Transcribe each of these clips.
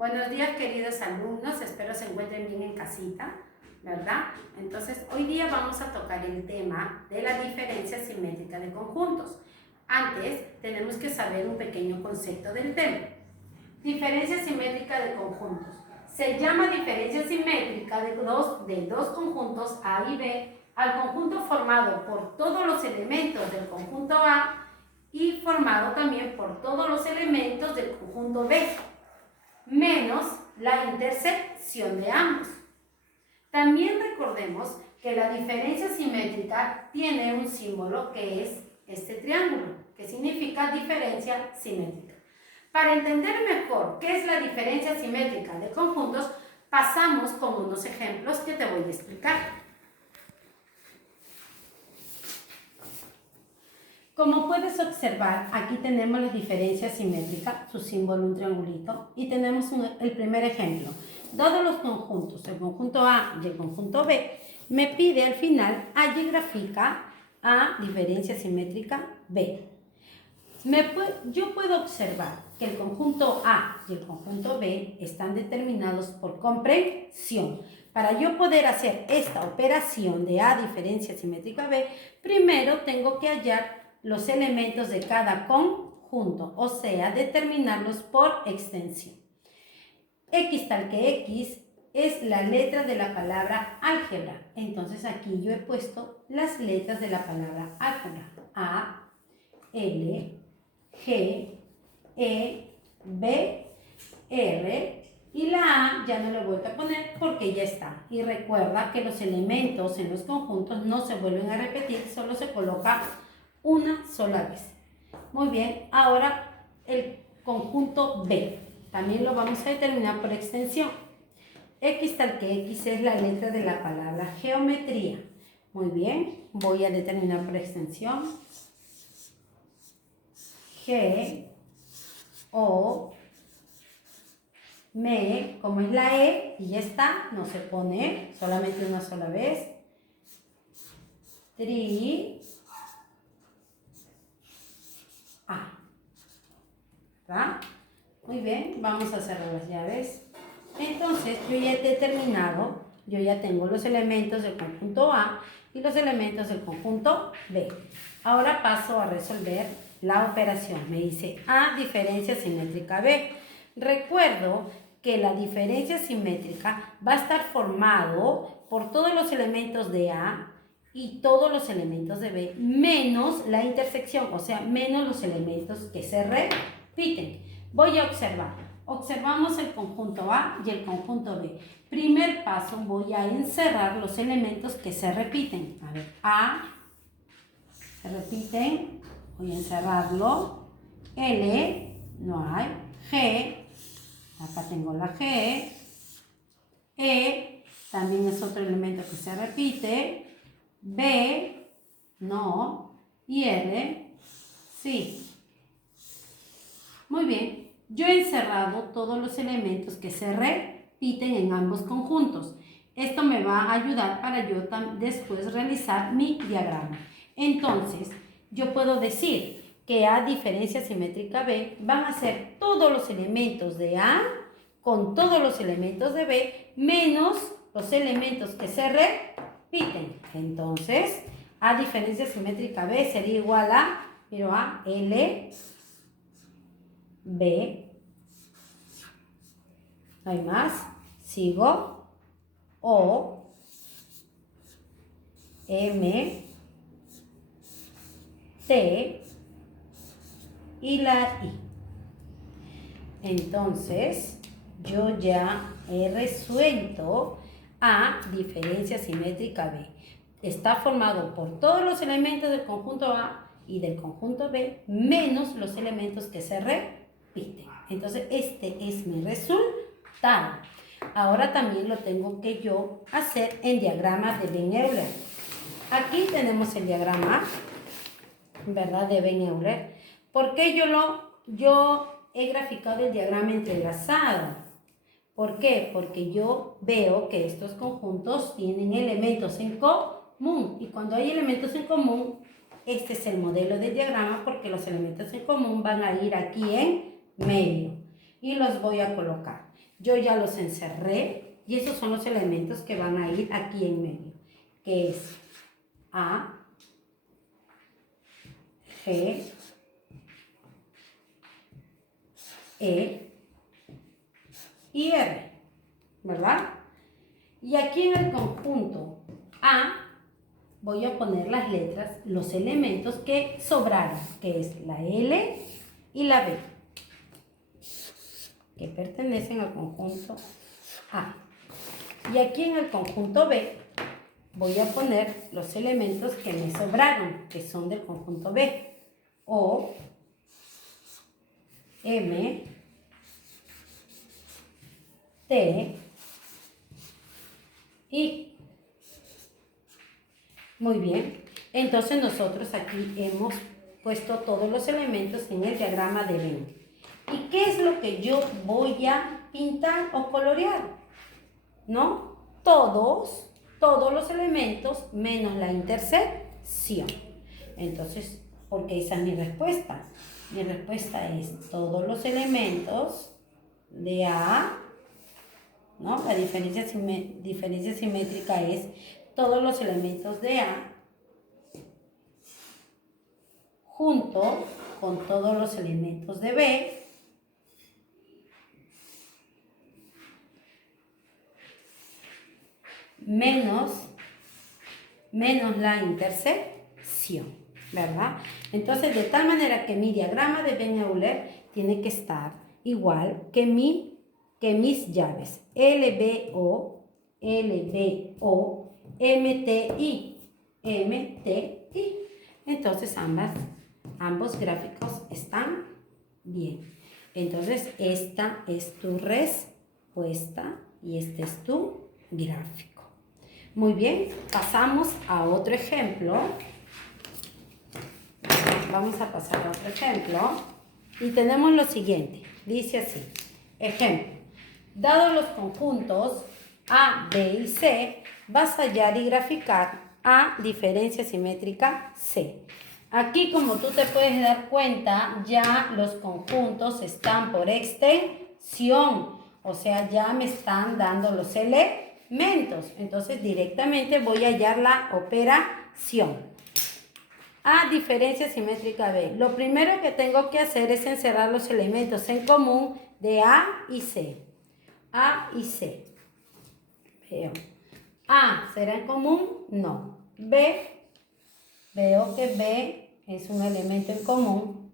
Buenos días, queridos alumnos, espero se encuentren bien en casita, ¿verdad? Entonces, hoy día vamos a tocar el tema de la diferencia simétrica de conjuntos. Antes, tenemos que saber un pequeño concepto del tema. Diferencia simétrica de conjuntos. Se llama diferencia simétrica de dos conjuntos A y B al conjunto formado por todos los elementos del conjunto A y formado también por todos los elementos del conjunto B, menos la intersección de ambos. También recordemos que la diferencia simétrica tiene un símbolo que es este triángulo, que significa diferencia simétrica. Para entender mejor qué es la diferencia simétrica de conjuntos, pasamos con unos ejemplos que te voy a explicar. Como puedes observar, aquí tenemos la diferencia simétrica, su símbolo un triangulito, y tenemos el primer ejemplo. Dados los conjuntos, el conjunto A y el conjunto B, me pide al final álgebra A diferencia simétrica B. Yo puedo observar que el conjunto A y el conjunto B están determinados por comprensión. Para yo poder hacer esta operación de A diferencia simétrica B, primero tengo que hallar los elementos de cada conjunto, o sea, determinarlos por extensión. X tal que X es la letra de la palabra álgebra. Entonces aquí yo he puesto las letras de la palabra álgebra. A, L, G, E, B, R, y la A ya no le he vuelto a poner porque ya está. Y recuerda que los elementos en los conjuntos no se vuelven a repetir, solo se coloca una sola vez. Muy bien, ahora el conjunto B. También lo vamos a determinar por extensión. X tal que X es la letra de la palabra geometría. Muy bien, voy a determinar por extensión. G, O, M, como es la E, y ya está, no se pone, solamente una sola vez. Tri, A. ¿Verdad? Muy bien, vamos a cerrar las llaves. Entonces, yo ya he determinado, yo ya tengo los elementos del conjunto A y los elementos del conjunto B. Ahora paso a resolver la operación. Me dice A diferencia simétrica B. Recuerdo que la diferencia simétrica va a estar formado por todos los elementos de A y todos los elementos de B, menos la intersección, o sea, menos los elementos que se repiten. Voy a observar. Observamos el conjunto A y el conjunto B. Primer paso, voy a encerrar los elementos que se repiten. A ver, A, se repiten, voy a encerrarlo. L, no hay. G, acá tengo la G. E, también es otro elemento que se repite. B, no, y R, sí. Muy bien, yo he encerrado todos los elementos que se repiten en ambos conjuntos. Esto me va a ayudar para yo después realizar mi diagrama. Entonces, yo puedo decir que A diferencia simétrica B van a ser todos los elementos de A con todos los elementos de B menos los elementos que se repiten. Entonces, A diferencia simétrica B sería igual a, pero a L, B, no hay más, sigo, O, M, T y la I. Entonces, yo ya he resuelto A diferencia simétrica B. Está formado por todos los elementos del conjunto A y del conjunto B, menos los elementos que se repiten. Entonces, este es mi resultado. Ahora también lo tengo que yo hacer en diagrama de Venn-Euler. Aquí tenemos el diagrama, ¿verdad? De Venn-Euler. ¿Por qué yo he graficado el diagrama entrelazado? ¿Por qué? Porque yo veo que estos conjuntos tienen elementos en común. Y cuando hay elementos en común, este es el modelo del diagrama porque los elementos en común van a ir aquí en medio. y los voy a colocar. Yo ya los encerré y esos son los elementos que van a ir aquí en medio, que es A, G, E y R, ¿verdad? Y aquí en el conjunto A voy a poner las letras, los elementos que sobraron, que es la L y la B, que pertenecen al conjunto A. Y aquí en el conjunto B voy a poner los elementos que me sobraron, que son del conjunto B. O, M, T, I. Muy bien. Entonces nosotros aquí hemos puesto todos los elementos en el diagrama de Venn. ¿Y qué es lo que yo voy a pintar o colorear? ¿No? Todos los elementos menos la intersección. Entonces, porque esa es mi respuesta. Mi respuesta es todos los elementos de A, ¿no? La diferencia simétrica es todos los elementos de A junto con todos los elementos de B menos la intersección, ¿verdad? Entonces, de tal manera que mi diagrama de Venn-Euler tiene que estar igual que mis llaves LBO, MTI. Entonces, ambos gráficos están bien. Entonces, esta es tu respuesta y este es tu gráfico. Muy bien, pasamos a otro ejemplo. Vamos a pasar a otro ejemplo. Y tenemos lo siguiente. Dice así. Ejemplo. Dados los conjuntos A, B y C, vas a hallar y graficar A, diferencia simétrica C. Aquí, como tú te puedes dar cuenta, ya los conjuntos están por extensión. O sea, ya me están dando los elementos. Entonces, directamente voy a hallar la operación. A, diferencia simétrica B. Lo primero que tengo que hacer es encerrar los elementos en común de A y C. A y C. Veo. A, ¿será en común? No. B, veo que B es un elemento en común.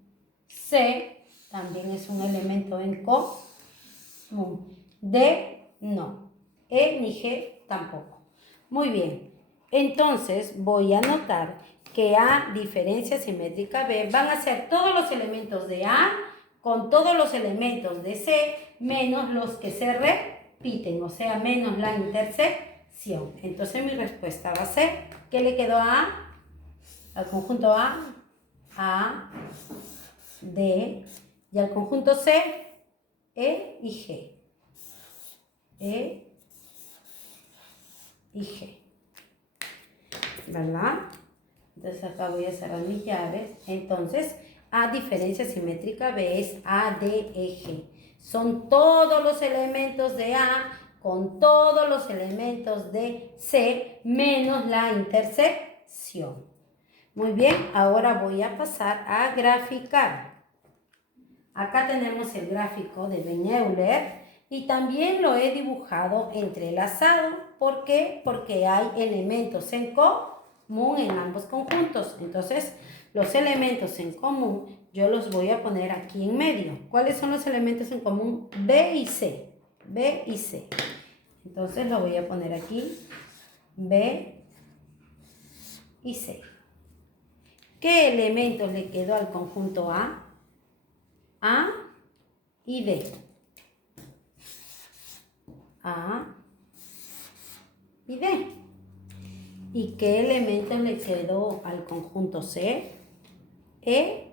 C, también es un elemento en común. D, no. E ni G tampoco. Muy bien. Entonces, voy a anotar que A, diferencia simétrica B, van a ser todos los elementos de A con todos los elementos de C, menos los que se repiten, o sea, menos la intersección. Entonces, mi respuesta va a ser, ¿qué le quedó a A? Al conjunto A, D, y al conjunto C, E y G. E y G. ¿Verdad? Entonces acá voy a cerrar mis llaves. Entonces, A, diferencia simétrica B es A, D, E, G. Son todos los elementos de A con todos los elementos de C menos la intersección. Muy bien, ahora voy a pasar a graficar. Acá tenemos el gráfico de Venn-Euler y también lo he dibujado entrelazado. ¿Por qué? Porque hay elementos en común en ambos conjuntos. Entonces, los elementos en común yo los voy a poner aquí en medio. ¿Cuáles son los elementos en común? B y C. B y C. Entonces, lo voy a poner aquí. B y C. ¿Qué elementos le quedó al conjunto A? A y D. A y D. ¿Y qué elementos le quedó al conjunto C? E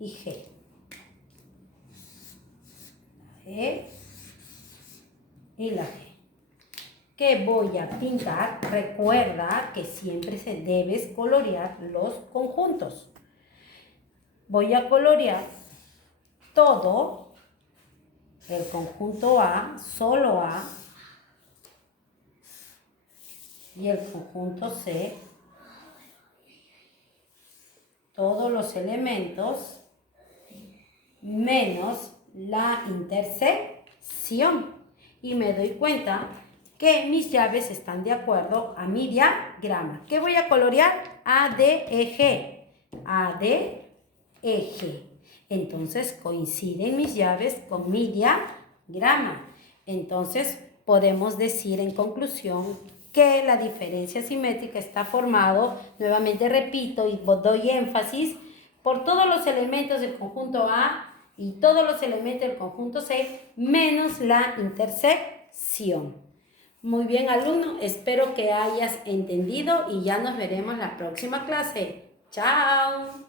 y G. E y la G. ¿Qué voy a pintar? Recuerda que siempre se debes colorear los conjuntos. Voy a colorear todo el conjunto A, solo A, y el conjunto C, todos los elementos menos la intersección. Y me doy cuenta que mis llaves están de acuerdo a mi diagrama. ¿Qué voy a colorear? A, D, E, G. A, D, E, G. Entonces coinciden mis llaves con mi diagrama. Entonces podemos decir en conclusión que la diferencia simétrica está formado, nuevamente repito y doy énfasis, por todos los elementos del conjunto A y todos los elementos del conjunto C menos la intersección. Muy bien, alumno, espero que hayas entendido y ya nos veremos en la próxima clase. ¡Chao!